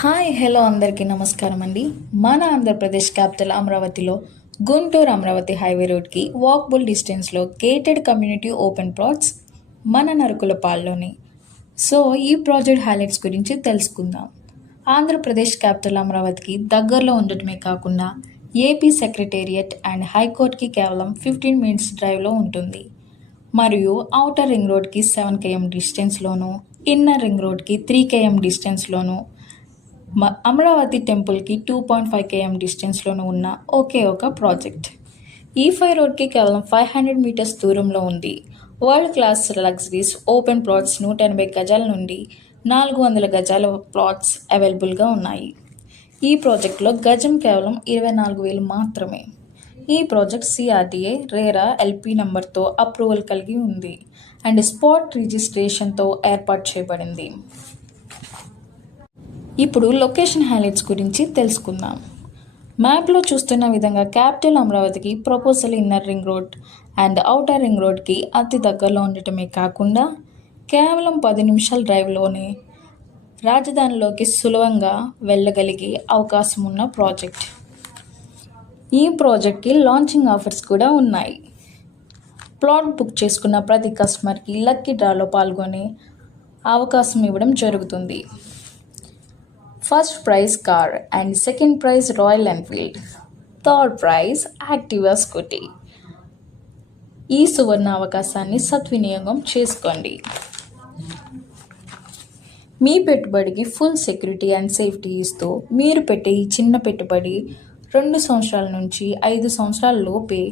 Hi hello అందరికీ నమస్కారం అండి. మన ఆంధ్రప్రదేశ్ క్యాపిటల్ అమరావతిలో గుంటూరు అమరావతి హైవే రోడ్కి వాక్బుల్ డిస్టెన్స్లో గేటెడ్ కమ్యూనిటీ ఓపెన్ ప్లాట్స్ మన నరుకులపాల్లోని. సో ఈ ప్రాజెక్ట్ హైలైట్స్ గురించి తెలుసుకుందాం. ఆంధ్రప్రదేశ్ క్యాపిటల్ అమరావతికి దగ్గరలో ఉండటమే కాకుండా ఏపీ సెక్రటేరియట్ అండ్ హైకోర్టుకి కేవలం 15 మినిట్స్ డ్రైవ్లో ఉంటుంది. మరియు ఔటర్ రింగ్ రోడ్కి 7 km డిస్టెన్స్లోను, ఇన్నర్ రింగ్ రోడ్కి 3 km డిస్టెన్స్లోను, అమరావతి టెంపుల్కి 2.5 km డిస్టెన్స్లోనూ ఉన్న ఒకే ఒక ప్రాజెక్ట్. E5 రోడ్కి కేవలం 500 మీటర్స్ దూరంలో ఉంది. World class luxuries open plots 180 గజాల నుండి 400 గజాల ప్లాట్స్ అవైలబుల్గా ఉన్నాయి. ఈ ప్రాజెక్ట్లో గజం కేవలం 24,000 మాత్రమే. ఈ ప్రాజెక్ట్ CRDA రేరా LP నెంబర్తో అప్రూవల్ కలిగి ఉంది అండ్ స్పాట్ రిజిస్ట్రేషన్తో ఏర్పాటు చేయబడింది. ఇప్పుడు లొకేషన్ హైలైట్స్ గురించి తెలుసుకుందాం. మ్యాప్లో చూస్తున్న విధంగా క్యాపిటల్ అమరావతికి proposal inner ring road and outer ring రోడ్కి అతి దగ్గరలో ఉండటమే కాకుండా కేవలం 10 నిమిషాల డ్రైవ్లోనే రాజధానిలోకి సులభంగా వెళ్ళగలిగే అవకాశం ఉన్న ప్రాజెక్ట్. ఈ ప్రాజెక్ట్కి లాంచింగ్ ఆఫర్స్ కూడా ఉన్నాయి. ప్లాట్ బుక్ చేసుకున్న ప్రతి కస్టమర్కి లక్కీ డ్రాలో పాల్గొనే అవకాశం ఇవ్వడం జరుగుతుంది. First prize car and second prize royal Enfield, third prize Activa scooty. ఈ సువర్ణ అవకాశాన్ని సద్వినియోగం చేసుకోండి. మీ పెట్టుబడికి ఫుల్ సెక్యూరిటీ అండ్ సేఫ్టీ ఇస్తూ మీరు పెట్టే ఈ చిన్న పెట్టుబడి 2 సంవత్సరాల నుంచి 5 సంవత్సరాల లోపే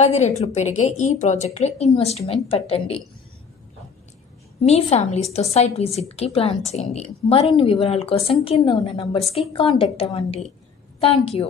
10 రెట్లు పెరిగే ఈ ప్రాజెక్టులో ఇన్వెస్ట్మెంట్ పెట్టండి. మీ ఫ్యామిలీస్తో సైట్ విజిట్కి ప్లాన్ చేయండి. మరిన్ని వివరాల కోసం కింద ఉన్న నంబర్స్కి కాంటాక్ట్ అవ్వండి. Thank you.